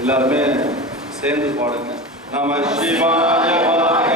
எல்லாருமே சேர்ந்து பாடுங்க நம சிவாய வாக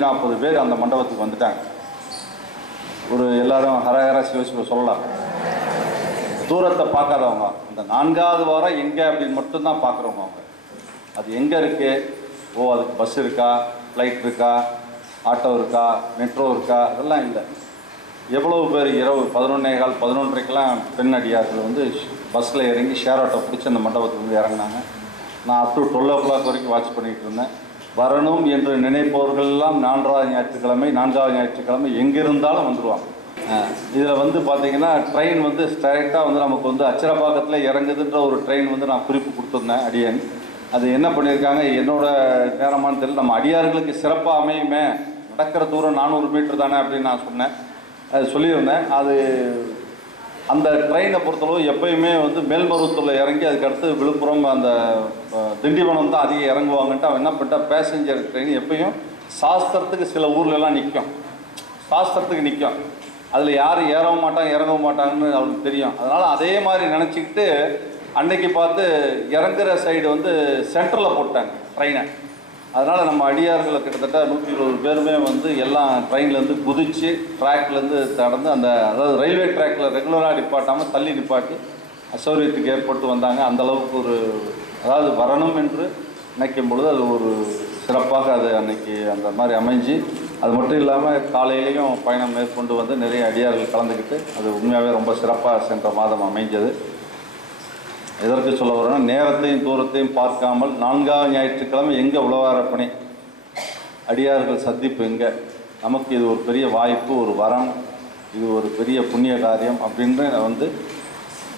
நூற்றி நாற்பது பேர் அந்த மண்டபத்துக்கு வந்துட்டாங்க. ஒரு எல்லாரும் ஹரஹர சிவசிவ சொல்லலாம். தூரத்தை பார்க்காதவங்க. அந்த நான்காவது வாரம் எங்கே அப்படின்னு மட்டும்தான் பார்க்குறவங்க அவங்க. அது எங்கே இருக்குது ஓ அதுக்கு பஸ் இருக்கா? ஃப்ளைட் இருக்கா? ஆட்டோ இருக்கா? மெட்ரோ இருக்கா? அதெல்லாம் இல்லை. எவ்வளவு பேர் இரவு பதினொன்னே கால் பதினொன்றரைக்கெலாம் பெண் அடியார்கள் வந்து பஸ்ஸில் இறங்கி ஷேர் ஆட்டோ பிடிச்சி அந்த மண்டபத்துக்கு வந்து இறங்குனாங்க. நான் up to twelve o'clock வரைக்கும் வாட்ச் பண்ணிகிட்டு இருந்தேன். வரணும் என்று நினைப்பவர்களெல்லாம் நான்காவது ஞாயிற்றுக்கிழமை நான்காவது ஞாயிற்றுக்கிழமை எங்கிருந்தாலும் வந்துடுவாங்க இதில் வந்து பார்த்தீங்கன்னா ட்ரெயின் வந்து ஸ்ட்ரைட்டாக வந்து நமக்கு வந்து அச்சரப்பாக்கத்தில் இறங்குதுன்ற ஒரு ட்ரெயின் வந்து நான் குறிப்பு கொடுத்துருந்தேன் அடியன். அது என்ன பண்ணியிருக்காங்க என்னோட நேரமானு தெரியல. நம்ம அடியார்களுக்கு சிறப்பாக அமையுமே. நடக்கிற தூரம் நானூறு மீட்டர் தானே அப்படின்னு நான் சொன்னேன். அது சொல்லியிருந்தேன். அது அந்த ட்ரெயினை பொறுத்தளவு எப்பயுமே வந்து மேல்மருவத்தூரில் இறங்கி அதுக்கடுத்து விழுப்புரம் அந்த திண்டிவனம் தான் அதிகம் இறங்குவாங்கன்ட்டு அவன் என்ன பண்ணிட்டா பேசஞ்சர் ட்ரெயின் எப்பயும் சாஸ்திரத்துக்கு சில ஊர்லெல்லாம் நிற்கும் சாஸ்திரத்துக்கு நிற்கும் அதில் யார் ஏறவும் மாட்டாங்க இறங்கவும் மாட்டாங்கன்னு அவனுக்கு தெரியும். அதனால் அதே மாதிரி நினச்சிக்கிட்டு அன்னைக்கு பார்த்து இறங்குற சைடு வந்து சென்டரில் போட்டாங்க ட்ரெயினை அதனால் நம்ம அடியார்கள் கிட்டத்தட்ட நூற்றி இருபது பேருமே வந்து எல்லாம் ட்ரெயின்லேருந்து குதித்து ட்ராக்லேருந்து கடந்து அந்த அதாவது ரயில்வே ட்ராக்கில் ரெகுலராக நிப்பாட்டாமல் தள்ளி நிப்பாட்டி அசௌரியத்துக்கு ஏற்பட்டு வந்தாங்க. அந்த அளவுக்கு ஒரு அதாவது வரணும் என்று நினைக்கும் பொழுது அது ஒரு சிறப்பாக அது அன்னைக்கு அந்த மாதிரி அமைஞ்சு அது மட்டும் இல்லாமல் காலையிலையும் பயணம் மேற்கொண்டு வந்து நிறைய அடியார்கள் கலந்துக்கிட்டு அது உண்மையாகவே ரொம்ப சிறப்பாக சென்ற மாதம் அமைஞ்சது. எதற்கு சொல்ல வரணும் நேரத்தையும் தூரத்தையும் பார்க்காமல் நான்காவது ஞாயிற்றுக்கிழமை எங்கே உழவாரப்பணி? அடியார்கள் சந்திப்பு எங்கே? நமக்கு இது ஒரு பெரிய வாய்ப்பு ஒரு வரம் இது ஒரு பெரிய புண்ணிய காரியம் அப்படின்னு வந்து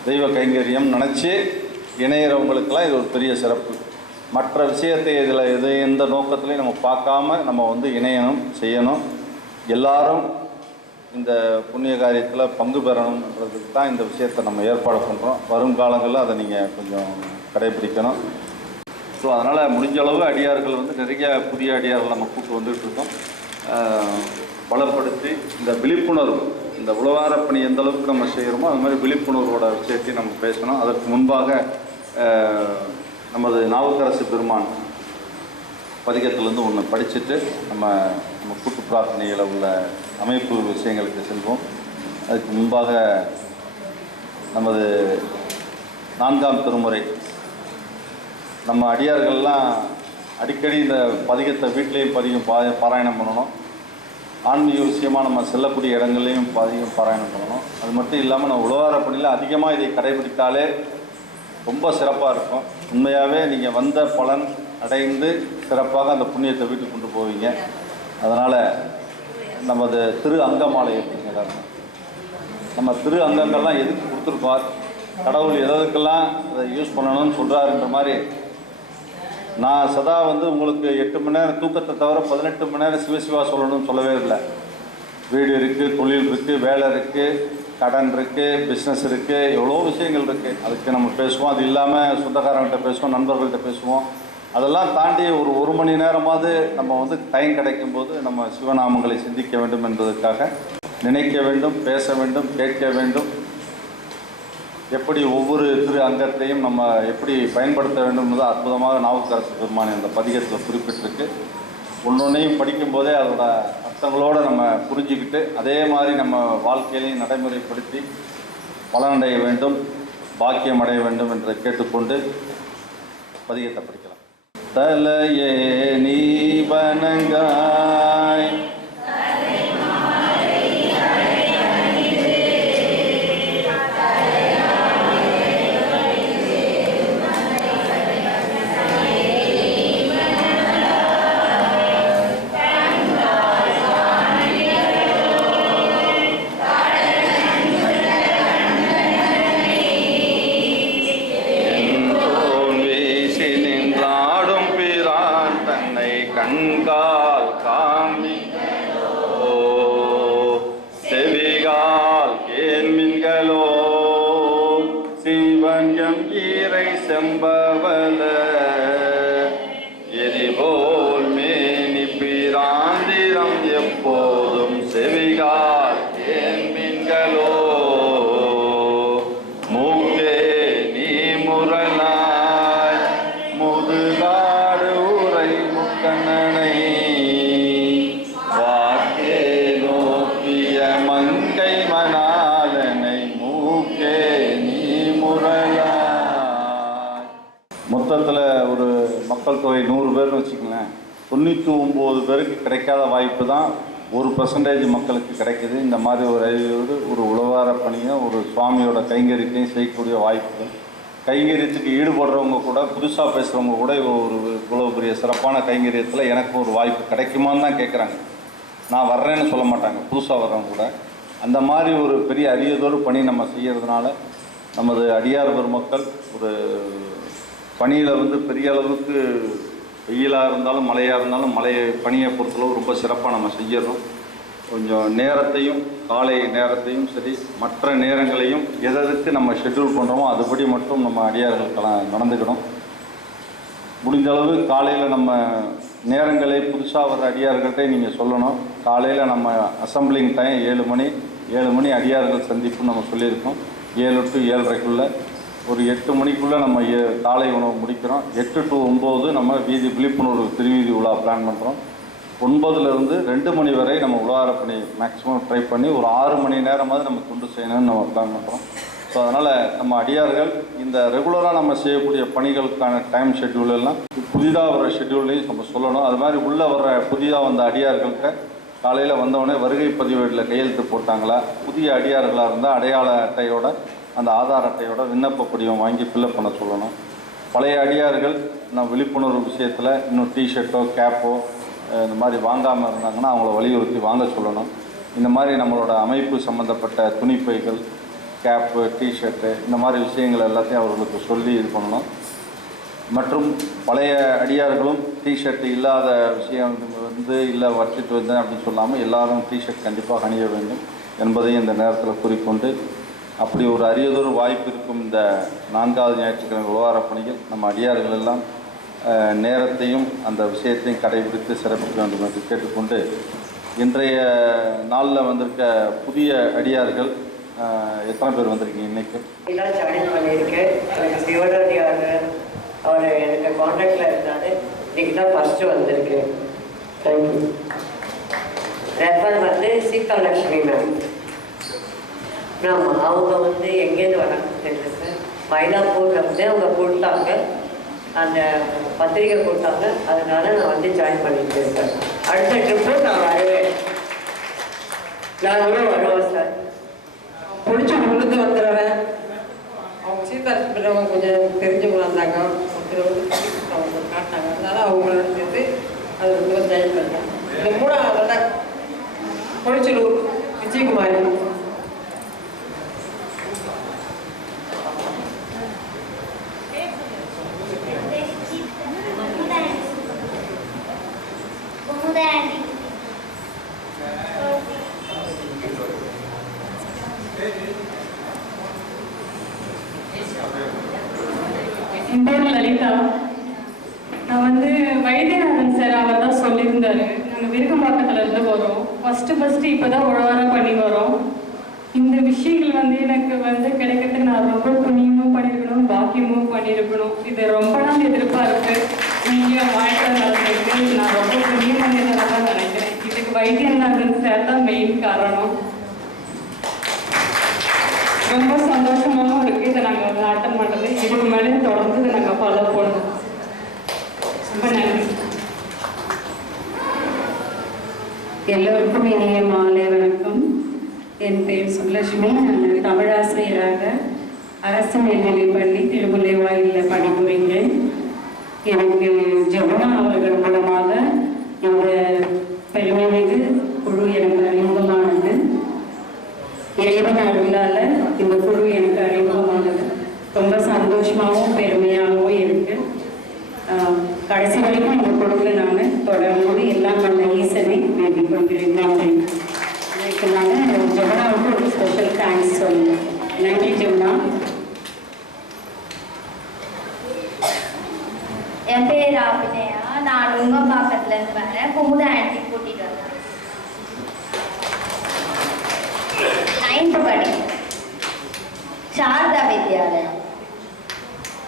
தெய்வ கைங்கரியம் நினச்சி இணையிறவங்களுக்கெல்லாம் இது ஒரு பெரிய சிறப்பு. மற்ற விஷயத்தை இதில் எது எந்த நோக்கத்துலையும் நம்ம பார்க்காம நம்ம வந்து இணையணும் செய்யணும். எல்லாரும் இந்த புண்ணிய காரியத்தில் பங்கு பெறணுன்றதுக்கு தான் இந்த விஷயத்தை நம்ம ஏற்பாடு பண்ணுறோம் வரும் காலங்களில் அதை நீங்கள் கொஞ்சம் கடைபிடிக்கணும். ஸோ அதனால் முடிஞ்ச அளவு அடியார்கள் வந்து நிறைய புதிய அடியார்கள் நம்ம கூட்டு வந்துகிட்டு இருக்கோம். பலப்படுத்தி இந்த விழிப்புணர்வு இந்த உழவார பணி எந்த அளவுக்கு நம்ம செய்கிறோமோ அது மாதிரி விழிப்புணர்வோட விஷயத்தையும் நம்ம பேசணும். அதற்கு முன்பாக நமது நாவுக்கரசு பெருமான் பதிகத்திலேருந்து ஒன்று படிச்சுட்டு நம்ம நம்ம கூட்டு பிரார்த்தனையில் உள்ள அமைப்பு விஷயங்களுக்கு செல்வோம். அதுக்கு முன்பாக நமது நான்காம் திருமுறை. நம்ம அடியார்கள்லாம் அடிக்கடி இந்த பதிகத்தை வீட்லேயும் பதிகம் பா பாராயணம் பண்ணணும். ஆன்மீக விஷயமாக நம்ம செல்லக்கூடிய இடங்கள்லையும் பதிகம் பாராயணம் பண்ணணும். அது மட்டும் இல்லாமல் நம்ம உழவார பணியில் அதிகமாக இதை கடைபிடித்தாலே ரொம்ப சிறப்பாக இருக்கும். உண்மையாகவே நீங்கள் வந்த பலன் அடைந்து சிறப்பாக அந்த புண்ணியத்தை வீட்டுக்கு கொண்டு போவீங்க. அதனால் நமது திரு அங்கமாலை அப்படிங்கிற நம்ம திரு அங்கங்கள்லாம் எதுக்கு கொடுத்துருக்கோம் கடவுள் எதற்கெல்லாம் அதை யூஸ் பண்ணணும்னு சொல்கிறாருன்ற மாதிரி நான் சதா வந்து உங்களுக்கு எட்டு மணி நேரம் தூக்கத்தை தவிர பதினெட்டு மணி நேரம் சிவசிவா சொல்லணும்னு சொல்லவே இல்லை. வீடு இருக்குது தொழில் இருக்குது வேலை இருக்குது கடன் இருக்குது பிஸ்னஸ் இருக்குது எவ்வளோ விஷயங்கள் இருக்குது அதுக்கு நம்ம பேசுவோம். அது இல்லாமல் சொந்தக்காரங்கள்ட்ட பேசுவோம் நண்பர்கள்ட்ட பேசுவோம். அதெல்லாம் தாண்டி ஒரு ஒரு மணி நேரமாவது நம்ம வந்து டைம் கிடைக்கும்போது நம்ம சிவநாமங்களை சிந்திக்க வேண்டும் என்பதற்காக நினைக்க வேண்டும் பேச வேண்டும் கேட்க வேண்டும். எப்படி ஒவ்வொரு திரு அங்கத்தையும் நம்ம எப்படி பயன்படுத்த வேண்டும் என்பது அற்புதமாக நாவுக்கரசு பெருமான் இந்த பதிகத்தில் குறிப்பிட்டிருக்கு. ஒன்றொன்றையும் படிக்கும்போதே அதோட அர்த்தங்களோடு நம்ம புரிஞ்சுக்கிட்டு அதே மாதிரி நம்ம வாழ்க்கையிலையும் நடைமுறைப்படுத்தி பலனடைய வேண்டும் பாக்கியம் அடைய வேண்டும் என்று கேட்டுக்கொண்டு பதிகத்தை படி தலையே நீ வணங்காய். மொத்தத்தில் ஒரு மக்கள் தொகை நூறு பேர்னு வச்சுக்கங்களேன். தொண்ணூற்றி ஒம்பது பேருக்கு கிடைக்காத வாய்ப்பு தான் ஒரு பர்சன்டேஜ் மக்களுக்கு கிடைக்கிது. இந்த மாதிரி ஒரு ஒரு ஒரு உழவார பணியும் ஒரு சுவாமியோட கைங்கரியத்தையும் செய்யக்கூடிய வாய்ப்புகள். கைங்கரியத்துக்கு ஈடுபடுறவங்க கூட புதுசாக பேசுகிறவங்க கூட இவ ஒரு இவ்வளோ பெரிய சிறப்பான கைங்கரியத்தில் எனக்கு ஒரு வாய்ப்பு கிடைக்குமான்னு தான் கேட்குறாங்க நான் வர்றேன்னு சொல்ல மாட்டாங்க. புதுசாக வர்றவங்க கூட. அந்த மாதிரி ஒரு பெரிய அரியதொரு பணி நம்ம செய்கிறதுனால நமது அடியார் பெருமக்கள் ஒரு பனியில் வந்து பெரிய அளவுக்கு வெயிலாக இருந்தாலும் மழையாக இருந்தாலும் மழையை பனியை பொறுத்தளவு ரொம்ப சிறப்பாக நம்ம செஞ்சிடறோம் கொஞ்சம் நேரத்தையும் காலை நேரத்தையும் சரி மற்ற நேரங்களையும் எதற்கு நம்ம ஷெட்யூல் பண்ணுறோமோ அதுபடி மட்டும் நம்ம அடியார்களுக்கெல்லாம் நடந்துக்கணும். முடிஞ்ச அளவு காலையில் நம்ம நேரங்களை புதுசாக வர அடியார்கள்ட்ட நீங்கள் சொல்லணும். காலையில் நம்ம அசம்பிளிங் டைம் ஏழு மணி ஏழு மணி அடியார்கள் சந்திப்புன்னு நம்ம சொல்லியிருக்கோம். ஏழு டு ஏழரைக்குள்ளே ஒரு எட்டு மணிக்குள்ளே நம்ம ஏ- காலை உணவு முடிக்கிறோம். எட்டு டு ஒம்பது நம்ம வீதி விழிப்புணர்வு திருவீதி உலா பிளான் பண்ணுறோம் ஒன்பதுலேருந்து ரெண்டு மணி வரை நம்ம உலகார பணி மேக்ஸிமம் ட்ரை பண்ணி ஒரு ஆறு மணி நேரமாவது நம்ம துண்டு செய்யணும்னு நம்ம பிளான் பண்ணுறோம் ஸோ அதனால் நம்ம அடியார்கள் இந்த ரெகுலராக நம்ம செய்யக்கூடிய பணிகளுக்கான டைம் ஷெட்யூல் எல்லாம் புதிதாக வர ஷெட்யூல்லையும் நம்ம சொல்லணும். அது மாதிரி உள்ளே வர்ற புதிதாக வந்த அடியார்கள்ட்ட காலையில் வந்தவொடனே வருகை பதிவேட்டில் கையெழுத்து போட்டாங்களா? புதிய அடியார்களாக இருந்தால் அடையாள அட்டையோட அந்த ஆதார் அட்டையோட விண்ணப்ப படிவம் வாங்கி ஃபில்அப் பண்ண சொல்லணும். பழைய அடியார்கள் நான் விழிப்புணர்வு விஷயத்தில் இன்னும் டிஷர்ட்டோ கேப்போ இந்த மாதிரி வாங்காமல் இருந்தாங்கன்னா அவங்கள வலியுறுத்தி வாங்க சொல்லணும். இந்த மாதிரி நம்மளோட அமைப்பு சம்மந்தப்பட்ட துணிப்பைகள் கேப்பு டிஷர்ட்டு இந்த மாதிரி விஷயங்கள் எல்லாத்தையும் அவர்களுக்கு சொல்லி இது பண்ணணும். மற்றும் பழைய அடியார்களும் டிஷர்ட் இல்லாத விஷயம் வந்து இல்லை வச்சுட்டு வந்தேன் அப்படின்னு சொல்லாமல் எல்லாரும் டிஷர்ட் கண்டிப்பாக அணிய வேண்டும் என்பதையும் இந்த நேரத்தில் குறிக்கொண்டு அப்படி ஒரு அரியதொரு வாய்ப்பு இருக்கும் இந்த நான்காவது ஞாயிற்றுக்கிழமை உலகாரப் பணியில் நம்ம அடியார்கள் எல்லாம் நேரத்தையும் அந்த விஷயத்தையும் கடைபிடித்து சிறப்பிக்க வேண்டும் என்று கேட்டுக்கொண்டு இன்றைய நாளில் வந்திருக்க புதிய அடியார்கள் எத்தனை பேர் வந்திருக்கீங்க இன்னைக்கு? ஜாயின் பண்ணியிருக்கேன் எனக்கு சிவனடியார் அவர் எனக்கு காண்டாக்டில் இன்னைக்கு தான் ஃபஸ்ட்டு வந்திருக்கு. தேங்க்யூ ரெஃபர் வந்து சீதா லட்சுமி மேம் ஆமாம் அவங்க வந்து எங்கேருந்து வராங்கன்னு தெரியல சார். மயிலாப்பூரில் வந்து அவங்க கொடுத்தாங்க அந்த பத்திரிக்கை கொடுத்தாங்க அதனால நான் வந்து ஜாயின் பண்ணிக்கிறேன் சார். அடுத்த ட்ரிப்பு நான் வருவேன். நாங்களும் வருவோம் சார். பிடிச்சி விழுந்து வந்துடுறேன். அவங்க சீதா சுப்பிரமணியம் கொஞ்சம் தெரிஞ்சவங்க வந்தாங்க. அவங்க காட்டினாங்க. அதனால அவங்களோட சேர்த்து அது வந்து ஜாயின் பண்ணேன். இந்த மூணாவது பொழிச்சலூர் விஜயகுமாரி என் பேர் லலிதா நான் வந்து வைத்தியநாதன் சார் அவர் தான் சொல்லியிருந்தாரு நாங்கள் விருகம்பாக்கத்தில் இருந்து வரோம் ஃபஸ்ட்டு ஃபஸ்ட்டு இப்போ தான் உழவாரம் பண்ணி வரோம். இந்த விஷயங்கள் வந்து எனக்கு வந்து கிடைக்கிறதுக்கு நான் ரொம்ப புண்ணியமும் பண்ணியிருக்கணும் பாக்கியமும் பண்ணியிருக்கணும். இது ரொம்ப நாள் எதிர்பார்ப்பு நீங்கள் வாழ்க்கை நடந்திருக்கு. நான் ரொம்ப புண்ணியம் பண்ணியிருந்ததாக தான் நினைக்கிறேன். இதுக்கு வைத்தியநாதன் சார் தான் மெயின் காரணம். ரொம்ப சந்தோஷமாகவும் இருக்குது இதை நாங்கள் வந்து ஆட்டம் பண்ணுறது இதுக்கு மேலே தொடர்ந்து இதை நாங்கள் ஃபாலோ பண்ணுறோம் ரொம்ப நன்றி எல்லோருக்கும் இனிய மாலை வணக்கம். என் பேர் சுப்லட்சுமி. நான் தமிழாசிரியராக அரசு மேல்நிலைப்பள்ளி திருமுல்லைவாயிலில் பணிபுரிகிறேன். எனக்கு ஜமுனா அவர்கள் மூலமாக இந்த பெருமைமிகு குழு எனக்கு அறிமுகமானது. இறைவன் அருளால இந்த குழு எனக்கு அறிமுகமானது. ரொம்ப சந்தோஷமாகவும் பெருமையாகவும் இருக்கு. கடைசி வரைக்கும் இந்த குழுவில் நான் தொடர்ந்து எல்லாம் வல்ல ஈசனை வேண்டிக் கொள்கிறேன் நன்றி இதுக்கு நான் ஜமுனாவுக்கு ஒரு ஸ்பெஷல் தேங்க்ஸ் சொல்லுவேன் நன்றி ஜமுனா என் பேர் அபிநயா. நான் உங்க பாக்கத்துல இருந்து வரேன். குமுதா ஆன்டி கூட்டிட்டு வந்தேன் நைன்த் படிக்கிறேன் சாரதா வித்யாலயம்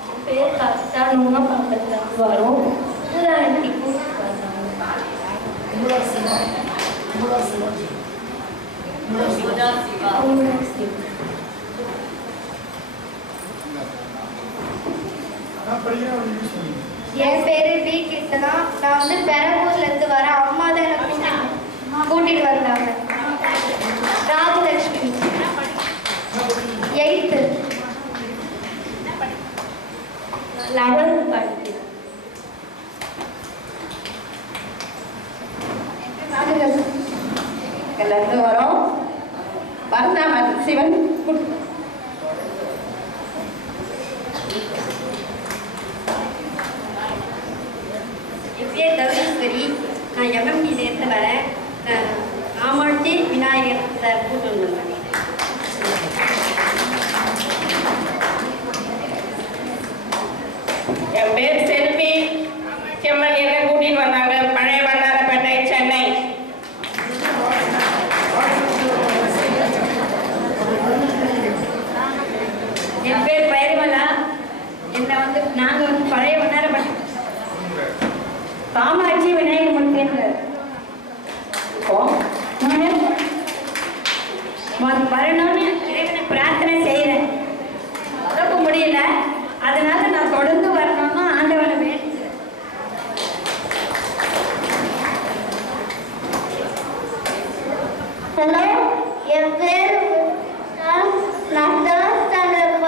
என் பேர் கவிதா உங்க பக்கத்துல இருந்து வரோம் குமுதா ஆண்டி கூட்டிட்டு வந்தாங்க என் பேரு பி கிருஷ்ணா நான் வந்து பெரம்பூர்லேருந்து வர வரேன். அம்மா தான் எனக்கு கூட்டிட்டு- கூட்டிட்டு வந்தாங்க. ராஜலட்சுமி எயித்து. லெவன்த் படிக்கிறேன் எல்லாரும் வரோம். பரந்தாமன் சிவன் குட் என் பேர் தருணேஸ்வரி நான் எம்எம்டிலேருந்து வரேன். நான் காமாட்சி விநாயகர் சார் கூட்டு வந்தேன் என் பேர் செல்வி செம்மன் என்ன கூட்டிட்டு வந்தாங்க பழைய வண்ணாரப்பேட்டை சென்னை என் பேர் பயிர்மலா என்னை வந்து நாங்கள் வந்து பழைய வண்ணாரப்பட்ட காமாட்சி விநாயகர் மந்திர வரணும்னு இறைவனை பிரார்த்தனை செய்கிறேன் உடம்பு முடியல அதனால நான் தொடர்ந்து வரணும்னு ஆண்டவனை வேண்டிக்கிறேன் ஹலோ என் பேர் நான் நான் தேர்ட் ஸ்டாண்டர்ட்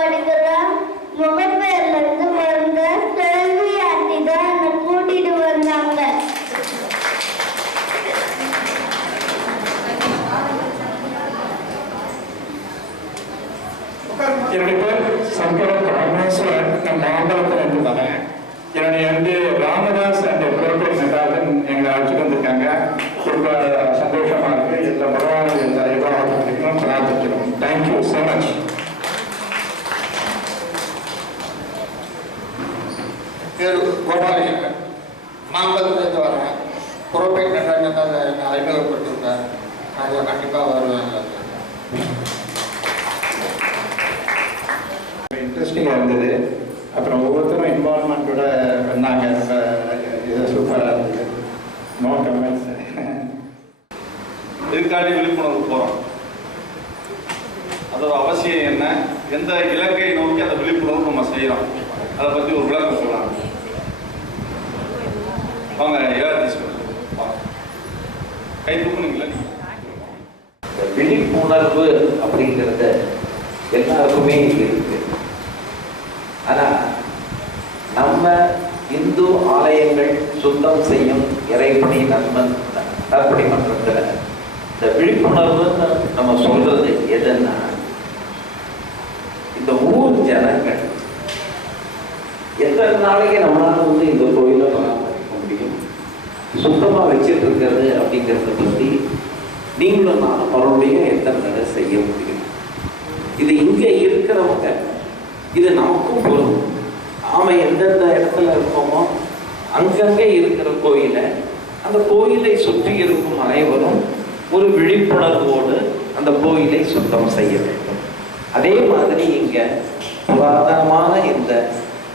எங்களை அழைச்சிட்டு வந்திருக்காங்க ரொம்ப சந்தோஷமா இருக்கு எல்லா பரவாயில்ல எல்லா எதிர்பார்க்கும் பிரார்த்திக்கிறோம் தேங்க்யூ ஸோ மச் பேர் கோபாலகிருஷ்ணன் மாம்பலத்துலேருந்து வரேன் புறப்பை நடராஜன் தான் என்னை அறிமுகப்படுத்திருக்கார் நான் கண்டிப்பாக வருவேன் இன்ட்ரெஸ்டிங்காக இருந்தது அப்புறம் ஒவ்வொருத்தரும் இன்வால்மெண்ட்டோட பண்ணாங்க ரொம்ப இது சூப்பராக இருந்தது நோ கமெண்ட்ஸ் இதுக்காண்டி விழிப்புணர்வு போகிறோம் அதோட அவசியம் என்ன? எந்த இலக்கை நோக்கி அந்த விழிப்புணர்வு நம்ம செய்கிறோம் அதை பற்றி ஒரு விளக்கம் சொல்லலாம். வாங்க ஏழாத்தி சொல்லுங்க கை தூக்குனீங்களா விழிப்புணர்வு அப்படிங்கிறத எல்லாருக்குமே இருக்கு. ஆனால் நம்ம இந்து ஆலயங்கள் சுத்தம் செய்யும் இறைப்பணி நண்பன் நற்பணி மன்றத்தில் இந்த விழிப்புணர்வு நம்ம சொல்றது எதுன்னா இந்த ஊர் ஜனங்கள் எத்தனை நாளைக்கு நம்மளால வந்து இந்த கோயிலை பராமரிக்க முடியும்? சுத்தமாக வச்சுட்டு இருக்கிறது அப்படிங்கிறத பற்றி நீங்களும் நானும் மறுபடியும் எத்தனை தடவை செய்ய முடியும்? இது இங்கே இருக்கிறவங்க இது நமக்கும் பொருள் நாம எந்தெந்த இடத்துல இருக்கோமோ அங்கங்கே இருக்கிற கோயிலை அந்த கோயிலை சுற்றி இருக்கும் அனைவரும் ஒரு விழிப்புணர்வோடு அந்த கோயிலை சுத்தம் செய்ய வேண்டும். அதே மாதிரி இங்க புராதனமான இந்த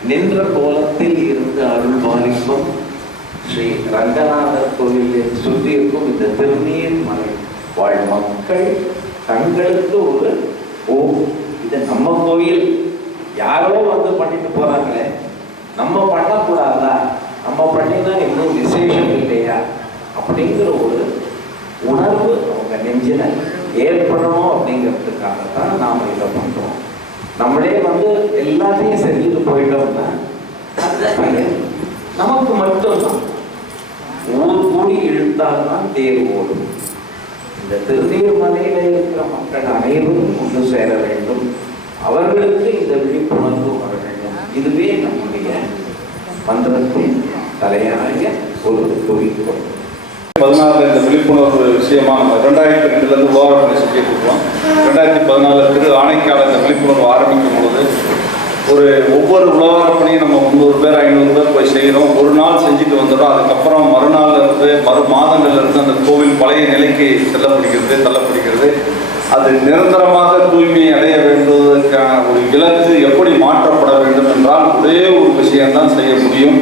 நின்ற கோலத்தில் இருந்து அருள் பாலிக்கும் ஸ்ரீ ரங்கநாதர் கோவிலில் சுற்றியிருக்கும் இந்த திருநீர் மலை. வாழ் மக்கள் தங்களுக்கு ஒரு ஓ இது நம்ம கோயில். யாரோ வந்து பண்ணிட்டு போறாங்களே. நம்ம பண்ணக்கூடாதா? நம்ம பண்ணினா இன்னும் விசேஷம் இல்லையா? அப்படிங்கிற ஒரு உணர்வு அவங்க நெஞ்சில ஏற்படணும் அப்படிங்கிறதுக்காக தான் நாம் இதை பண்றோம். நம்மளே வந்து எல்லாத்தையும் செஞ்சுட்டு போயிட்டோம்னா நமக்கு மட்டும்தான். ஊர் கூடி இழுத்தால்தான் தேர் ஓடும். இந்த திருநீர்மலையில இருக்கிற மக்கள் அனைவரும் ஒன்று சேர வேண்டும். அவர்களுக்கு இந்த விழிப்புணர்வு வர வேண்டும். இதுவே நம்முடைய மந்திரத்தின் தலையாய ஒரு குறிக்கோள். பதினாறுல இந்த விழிப்புணர்வு விஷயமா நம்ம ரெண்டாயிரத்தி ரெண்டுலேருந்து உலகப்பணி செஞ்சு இருக்கோம். ரெண்டாயிரத்தி பதினாலு திரு ஆணைக்கால இந்த விழிப்புணர்வு ஆரம்பிக்கும் பொழுது ஒரு ஒவ்வொரு உலகப்பணியும் நம்ம முந்நூறு பேர் ஐநூறு பேர் போய் செய்கிறோம். ஒரு நாள் செஞ்சுட்டு வந்துடும் அதுக்கப்புறம் மறுநாள்லேருந்து மறு மாதங்கள்ல இருந்து அந்த கோவில் பழைய நிலைக்கு செல்லப்படுகிறது தள்ளப்படுகிறது அது நிரந்தரமாக தூய்மை அடைய வேண்டுவதற்கான ஒரு இலக்கு எப்படி மாற்றப்பட வேண்டும் என்றால் ஒரே ஒரு விஷயம்தான் செய்ய முடியும்.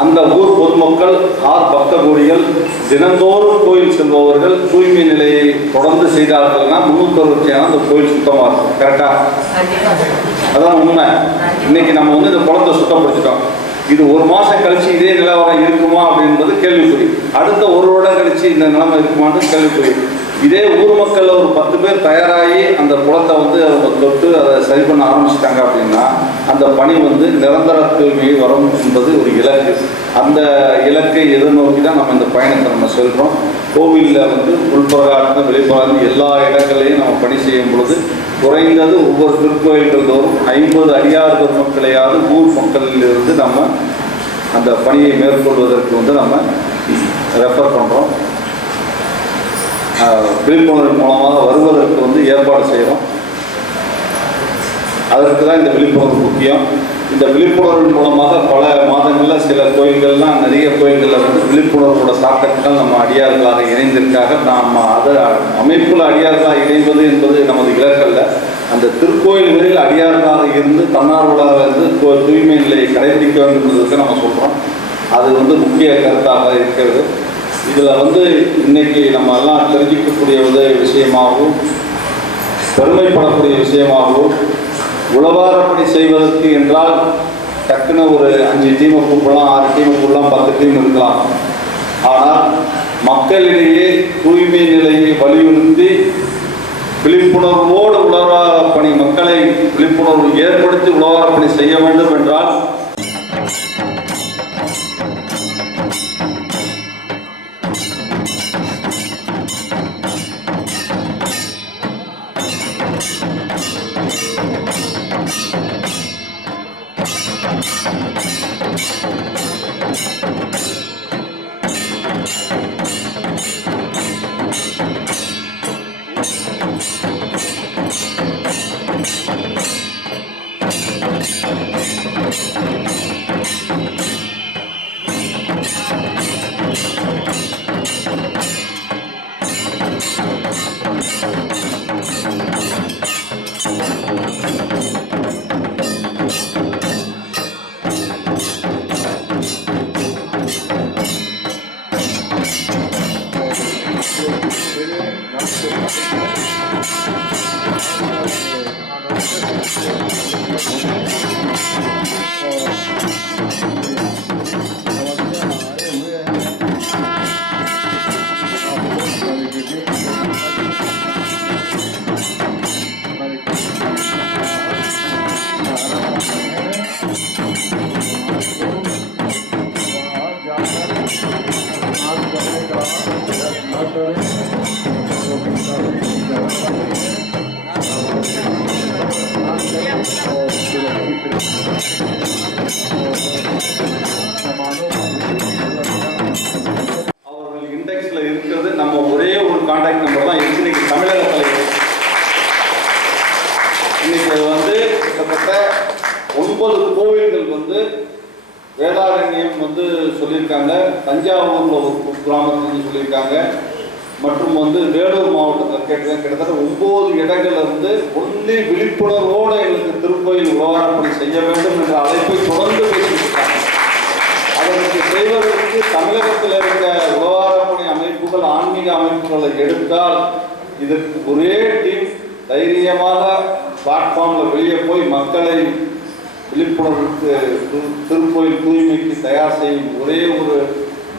அந்த ஊர் பொதுமக்கள் ஆர் பக்த கோடிகள் தினந்தோறும் கோயில் செல்பவர்கள் தூய்மை நிலையை தொடர்ந்து செய்தார்கள்னா முன்னூத்தி அறுபத்தி அந்த கோயில் சுத்தமாக இருக்கும். கரெக்டா அதான் உண்மை. இன்னைக்கு நம்ம வந்து இந்த குளத்தை சுத்தப்படுத்திட்டோம் இது ஒரு மாசம் கழிச்சு இதே நிலவரம் இருக்குமா அப்படின்றது கேள்விக்குறி. அடுத்த ஒரு வருடம் கழிச்சு இந்த நிலைமை இருக்குமான்றது கேள்விக்குறி. இதே ஊர் மக்கள் ஒரு பத்து பேர் தயாராகி அந்த குளத்தை வந்து அவங்க தொட்டு அதை சரி பண்ண ஆரம்பிச்சிட்டாங்க அப்படின்னா அந்த பணி வந்து நிரந்தர தூய்மையை வரும் என்பது ஒரு இலக்கு. அந்த இலக்கை எதிர்நோக்கி தான் நம்ம இந்த பயணத்தை நம்ம செல்கிறோம் கோவிலில் வந்து உள்பிரகாரம் வெளிப்பாடு எல்லா இடங்களையும் நம்ம பணி செய்யும் பொழுது குறைந்தது ஒவ்வொரு திருக்கோயில்கள் தோறும் ஐம்பது அடியார் மக்களையாவது ஊர் மக்களிலிருந்து நம்ம அந்த பணியை மேற்கொள்வதற்கு வந்து நம்ம ரெஃபர் பண்ணுறோம் விழிப்புணர்வு மூலமாக வருவதற்கு வந்து ஏற்பாடு செய்கிறோம் அதற்கு தான் இந்த விழிப்புணர்வு முக்கியம். இந்த விழிப்புணர்வு மூலமாக பல மாதங்களில் சில கோயில்கள்லாம் நிறைய கோயில்களில் வந்து விழிப்புணர்வோட தாக்கத்துடன் நம்ம அடியார்களாக இணைந்திருக்காக நாம் அதை அமைப்பில் அடியார்களாக இணைவது என்பது நமது இலக்கல்ல. அந்த திருக்கோயில்களில் அடியார்களாக இருந்து தன்னார்வலாக இருந்து கோ- தூய்மை நிலையை கடைபிடிக்க வேண்டும் என்பதற்கு நம்ம சொல்கிறோம் அது வந்து முக்கிய கருத்தாக இருக்கிறது. இதில் வந்து இன்னைக்கு நம்ம எல்லாம் தெரிஞ்சிக்கக்கூடிய உதவி விஷயமாகவும் பெருமைப்படக்கூடிய விஷயமாகவும் உழவாரப்படி செய்வதற்கு என்றால் டக்குன்னு ஒரு அஞ்சு டீமை கூப்பிடலாம் ஆறு டீமை கூப்பிடலாம் பத்து டீம் இருக்கலாம். ஆனால் மக்களிடையே தூய்மை நிலையை வலியுறுத்தி விழிப்புணர்வோடு உழவார பணி மக்களை விழிப்புணர்வு ஏற்படுத்தி உழவார பணி செய்ய வேண்டும் என்றால் அவர்கள் இண்டெக்ஸ்ல இருக்கிறது நம்ம ஒரே ஒரு கான்டாக்ட் நம்பர் தான் இருக்கு இன்னைக்கு தமிழகத்தில் இருக்கு. இன்னைக்கு அது வந்து கிட்டத்தட்ட ஒன்பது கோவில்கள் வந்து வேதாரண்யம் வந்து சொல்லியிருக்காங்க தஞ்சாவூரில் ஒரு கு- கிராமத்துல சொல்லியிருக்காங்க மற்றும் வந்து வேலூர் மாவட்டத்தில் கேட்டிருக்காங்க கிட்டத்தட்ட ஒன்பது இடங்கள்ல இருந்து ஒன்றி விழிப்புணர்வோடு எங்களுக்கு திருக்கோயில் உபகாரப்பணி செய்ய வேண்டும் என்ற அழைப்பை தொடர்ந்து பேசியிருக்காங்க. அதற்கு செய்வதற்கு தமிழகத்தில் இருக்க உலகாரப்பணி அமைப்புகள் ஆன்மீக அமைப்புகளை எடுத்தால் இதற்கு ஒரே டீம் தைரியமாக பிளாட்ஃபார்மில் வெளியே போய் மக்களை விழிப்புணர்வுக்கு தி- தூய்மைக்கு தயார் செய்யும் ஒரே ஒரு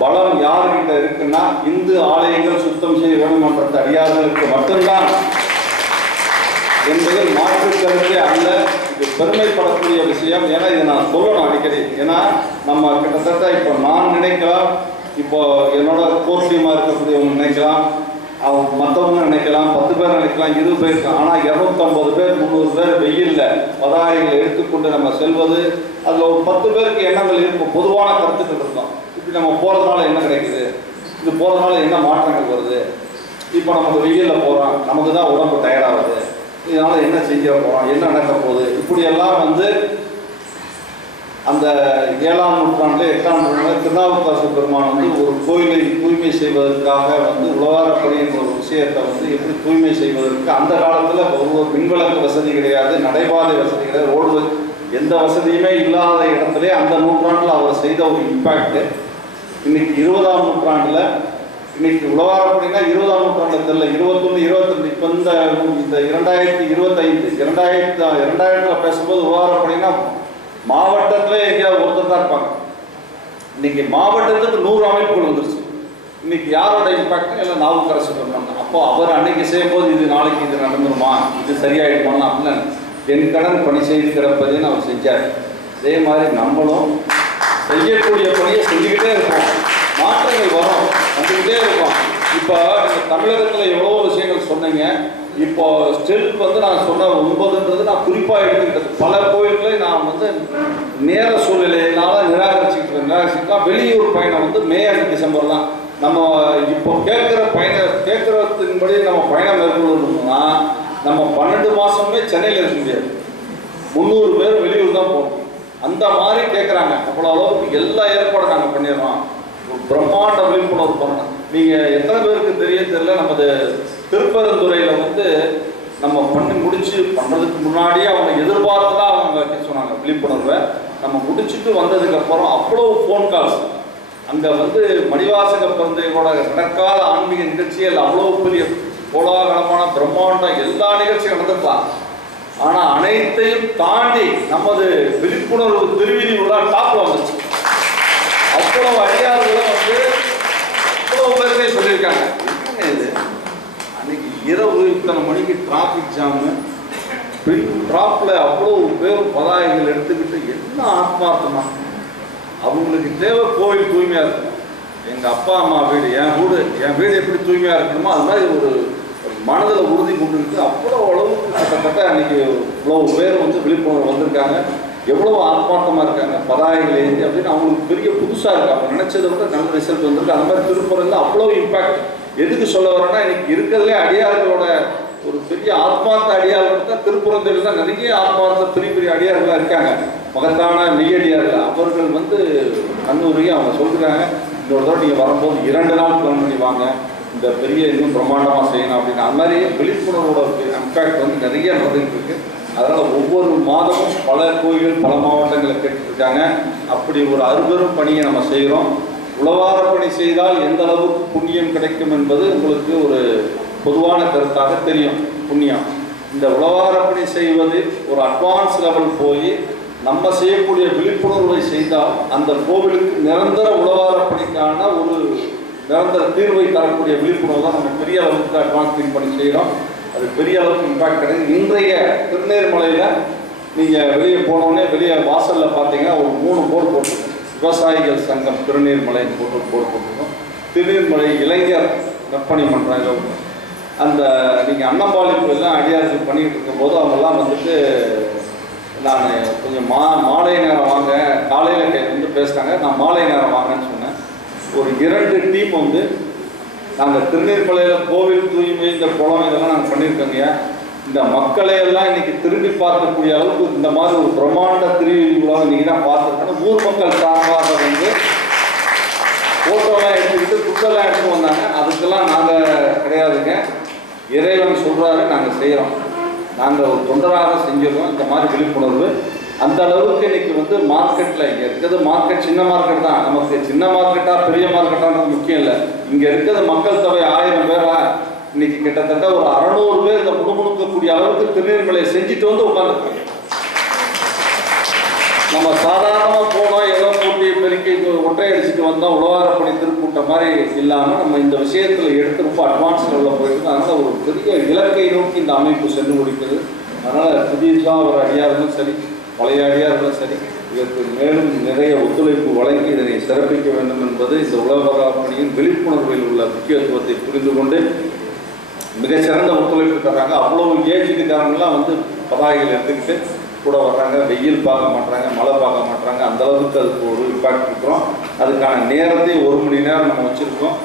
பலம் யாருக்கிட்ட இருக்குன்னா இந்து ஆலயங்கள் சுத்தம் செய்ய வேண்டும் என்ற அடியார்களுக்கு மட்டும்தான். என்பது மாற்று கருத்தே அல்ல. இது பெருமைப்படக்கூடிய விஷயம். ஏன்னா இதை நான் சொல்லணும் அடிக்கடி. ஏன்னா நம்ம கிட்டத்தட்ட இப்போ நான் நினைக்கலாம் இப்போ என்னோட கோர்ட்டியமாக இருக்கக்கூடியவங்க நினைக்கலாம் அவங்க மற்றவங்க நினைக்கலாம் பத்து பேர் நினைக்கலாம் இருபது பேர் ஆனால் இரநூத்தம்பது பேர் முந்நூறு பேர் வெயில்ல பதாகைகளை எடுத்துக்கொண்டு நம்ம செல்வது அதில் ஒரு பத்து பேருக்கு எண்ணங்கள் இருக்கும் பொதுவான கருத்துக்கள் இருக்கும். இது நம்ம போகிறதுனால என்ன கிடைக்குது? இது போகிறதுனால என்ன மாற்றங்கள் வருது? இப்போ நமக்கு வெயிலில் போகிறோம் நமக்கு தான் உடம்பு டயர்டாகுது இதனால் என்ன செய்ய போகிறோம் என்ன நடக்க போகுது? இப்படியெல்லாம் வந்து அந்த ஏழாம் நூற்றாண்டு எட்டாம் நூற்றாண்டு திருநாவுக்கரசு பெருமான் வந்து ஒரு கோயிலை தூய்மை செய்வதற்காக வந்து உழவாரப்படி என்ற ஒரு விஷயத்தை வந்து எப்படி தூய்மை செய்வதற்கு அந்த காலத்தில் ஒரு ஒரு மின்விளக்கு வசதி கிடையாது நடைபாதை வசதி கிடையாது ரோடு எந்த வசதியுமே இல்லாத இடத்துல அந்த நூற்றாண்டில் அவர் செய்த ஒரு இம்பேக்ட் இன்னைக்கு இருபதாம் நூற்றாண்டுல இன்னைக்கு உழவாரப்படினா இருபதாம் நூற்றாண்டுல தெரியல இருபத்தொன்று இருபத்தஞ்சு இப்போ இந்த இந்த இரண்டாயிரத்தி இருபத்தைந்து இரண்டாயிரத்தி இரண்டாயிரத்துல பேசும்போது உழவாரப்படினா மாவட்டத்திலே எங்கேயாவது ஒருத்தர் தான் இருப்பாங்க. இன்னைக்கு மாவட்டத்துக்கு நூறு அமைப்புகள் வந்துருச்சு. இன்னைக்கு யாரோட இம்பாக்ட் இல்லை நாவுக்கரசு பெருமான் அப்போ அவர் அன்னைக்கு செய்யும்போது இது நாளைக்கு இது நடந்துருமா? இது சரியாயிடுமான்னு அப்படின்னு என் கடன் பணி செய்து கிடப்பதுன்னு அவர் செஞ்சார். அதே மாதிரி நம்மளும் செய்யக்கூடிய பணியை செஞ்சுக்கிட்டே இருக்கும். மாற்றங்கள் வரும். வந்துக்கிட்டே இருக்கும். இப்போ தமிழகத்தில் எவ்வளோ விஷயங்கள் சொன்னீங்க. இப்போ ஸ்டில் வந்து நான் சொன்ன ஒன்பதுன்றது நான் குறிப்பாக எடுத்துக்கிட்டது. பல கோயில்களை நான் வந்து நேர சூழ்நிலையினால நிராகரிச்சுக்கிட்டு நிராகரிச்சுட்டா வெளியூர் பயணம் வந்து மே அண்ட் டிசம்பர் தான். நம்ம இப்போ கேட்குற பயண கேட்குறதுன்படி நம்ம பயணம் மேற்கொள்ளணும்னா நம்ம பன்னெண்டு மாதமே சென்னையில் இருக்க முடியாது. முந்நூறு பேர் வெளியூர் தான் அந்த மாதிரி கேட்குறாங்க அவ்வளோ அளவுக்கு எல்லா ஏற்பாடும் நாங்கள் பண்ணிடுறோம். பிரம்மாண்ட விழிப்புணர்வு பண்ணணும். நீங்கள் எத்தனை பேருக்கு தெரியும் தெரியல நமது திருப்பரந்துறையில் வந்து நம்ம பண்ணி முடிச்சு பண்ணுறதுக்கு முன்னாடியே அவங்க எதிர்பார்த்து தான் அவங்க வைக்க சொன்னாங்க விழிப்புணர்வை. நம்ம முடிச்சுட்டு வந்ததுக்கப்புறம் அவ்வளோ ஃபோன் கால்ஸ் அங்கே வந்து மணிவாசக பிறந்தையோட நடக்காத ஆன்மீக நிகழ்ச்சிகள் அவ்வளோ பெரிய கோலாகலமான பிரம்மாண்டம் எல்லா நிகழ்ச்சியும் நடந்திருக்கலாம். ஆனால் அனைத்தையும் தாண்டி நமது விழிப்புணர்வு திருவிதி உள்ள டாப்ல வந்துச்சு. அவ்வளவு அடியார்களும் வந்து அவ்வளவு பேருமே சொல்லியிருக்காங்க. இது? அன்னைக்கு இரவு இத்தனை மணிக்கு டிராஃபிக் ஜாமு பின் டிராப்ல அவ்வளவு பேரும் பதாகைகள் எடுத்துக்கிட்டு என்ன ஆத்மார்த்தமா? அவங்களுக்கு தேவை கோவில் தூய்மையா இருக்கும் எங்க அப்பா அம்மா வீடு என் வீடு என் வீடு எப்படி தூய்மையா இருக்கணுமோ அது மாதிரி ஒரு மனதில் உறுதி கொண்டுக்கிட்டு அவ்வளோ அளவுக்கு இவ்வளோ பேர் வந்து விழிப்புணர்வு வந்திருக்காங்க. எவ்வளோ ஆத்மார்த்தமா இருக்காங்க. பதாகைகள் ஏந்தி அப்படின்னு அவங்களுக்கு பெரிய புதுசாக இருக்கு. அவங்க நினச்சது வந்து நல்ல ரிசல்ட் வந்திருக்கு. அந்த மாதிரி திருப்பூரில் அவ்வளோ இம்பாக்ட் எதுக்கு சொல்ல வரேன்னா இன்னைக்கு இருக்கிறதுலே அடியார்களோட ஒரு பெரிய ஆத்மார்த்த அடியார்கள் தான் திருப்புறந்தையில் தான் நிறைய ஆத்மார்த்த பெரிய பெரிய அடியார்களாக இருக்காங்க. மகத்தான நெய்யடியார்கள் அவர்கள் வந்து கண்ணூரையும் அவங்க சொல்கிறாங்க இன்னொரு தடவை நீங்கள் வரும்போது இரண்டு நாள் பிளான் பண்ணி வாங்க. இந்த பெரிய இன்னும் பிரம்மாண்டமாக செய்யணும் அப்படின்னு அது மாதிரி விழிப்புணர்வோட இம்பேக்ட் வந்து நிறைய நடந்துகிட்டு இருக்கு. அதனால் ஒவ்வொரு மாதமும் பல கோயில்கள் பல மாவட்டங்களை கேட்டுருக்காங்க அப்படி ஒரு அருபெரும் பணியை நம்ம செய்கிறோம் உழவார பணி செய்தால் எந்த அளவுக்கு புண்ணியம் கிடைக்கும் என்பது உங்களுக்கு ஒரு பொதுவான கருத்தாக தெரியும். புண்ணியம். இந்த உழவார பணி செய்வது ஒரு அட்வான்ஸ் லெவல் போய் நம்ம செய்யக்கூடிய விழிப்புணர்வை செய்தால் அந்த கோவிலுக்கு நிரந்தர உழவார பணிக்கான ஒரு நிரந்தர தீர்வை தரக்கூடிய விழிப்புணர்வு தான் நம்ம பெரிய அளவுக்கு அட்வான்ஸிங் பண்ணி செய்கிறோம் அது பெரிய அளவுக்கு இம்பாக்ட் கிடையாது இன்றைய திருநேர்மலையில் நீங்கள் வெளியே போனோடனே வெளியே வாசலில் பார்த்தீங்கன்னா ஒரு மூணு போர்டு போட்டிருக்கோம் விவசாயிகள் சங்கம் திருநீர்மலைன்னு போட்டு போர்டு போட்டிருக்கோம். திருநீர்மலை இளைஞர் நற்பணி மன்றம் அந்த நீங்கள் அன்னம்பாளையம் எல்லாம் அடியார்கள் பண்ணிக்கிட்டு இருக்கும்போது அவங்கெல்லாம் வந்துட்டு நான் கொஞ்சம் மா மாலை நேரம் வாங்க காலையில் வந்து பேசுகிறாங்க நான் மாலை நேரம் வாங்கன்னு சொன்னேன். ஒரு இரண்டு டீம் வந்து நாங்கள் திருநீர்மலையில் கோவில் தூய்மை இந்த குளம் இதெல்லாம் நாங்கள் பண்ணியிருக்கோங்க இந்த மக்களை எல்லாம் இன்னைக்கு திரும்பி பார்க்கக்கூடிய அளவுக்கு இந்த மாதிரி ஒரு பிரம்மாண்ட திருவிழாவை இன்னைக்கு தான் பார்த்துருக்கோம் ஊர் மக்கள் சார்பாக வந்து ஃபோட்டோலாம் எடுத்துக்கிட்டு புக்கெல்லாம் எடுத்து வந்தாங்க. அதுக்கெல்லாம் நாங்கள் கிடையாதுங்க. இறைவன் சொல்கிறாரு நாங்கள் செய்கிறோம் நாங்கள் ஒரு தொண்டராக செஞ்சிருக்கோம். இந்த மாதிரி விழிப்புணர்வு. அந்த அளவுக்கு இன்னைக்கு வந்து மார்க்கெட்டில் இங்கே இருக்கிறது மார்க்கெட் சின்ன மார்க்கெட் தான். நமக்கு சின்ன மார்க்கெட்டா பெரிய மார்க்கெட்டான்றது முக்கியம் இல்லை. இங்கே இருக்கிறது மக்கள் தொகை ஆயிரம் பேரா இன்னைக்கு கிட்டத்தட்ட ஒரு அறநூறு பேர் இந்த முணுமுணுக்கக்கூடிய அளவுக்கு திருநெல்வேலியை செஞ்சுட்டு வந்து உட்காந்துருக்காங்க நம்ம சாதாரணமாக போனோம் ஏதோ கூட்டி பெருக்கி ஒற்றை அடிச்சுட்டு வந்தோம் உழவாரப்படி பணி மாதிரி இல்லாமல் நம்ம இந்த விஷயத்தில் எடுத்து ரொம்ப அட்வான்ஸ் லெவலில் போயிட்டு அதனால் ஒரு பெரிய இலக்கை நோக்கி இந்த அமைப்பு சென்று முடிக்கிறது. அதனால் புதியதாக ஒரு அடியார்களும் சரி. பழைய அடியார்களும் சரி இதற்கு மேலும் நிறைய ஒத்துழைப்பு வழங்கி இதனை சிறப்பிக்க வேண்டும் என்பது இந்த உழவர விழிப்புணர்வில் உள்ள முக்கியத்துவத்தை புரிந்து கொண்டு மிகச்சிறந்த ஒத்துழைப்பு தர்றாங்க அவ்வளவு ஏஜிட்டுக்காரங்களாம் வந்து பதாகைகள் எடுத்துக்கிட்டு கூட வர்றாங்க. வெயில் பார்க்க மாட்டாங்க மழை பார்க்க மாட்டாங்க அந்தளவுக்கு அதுக்கு ஒரு இம்பாக்ட் இருக்கிறோம் அதுக்கான நேரத்தை ஒரு மணி நேரம் நம்ம வச்சுருக்கோம்.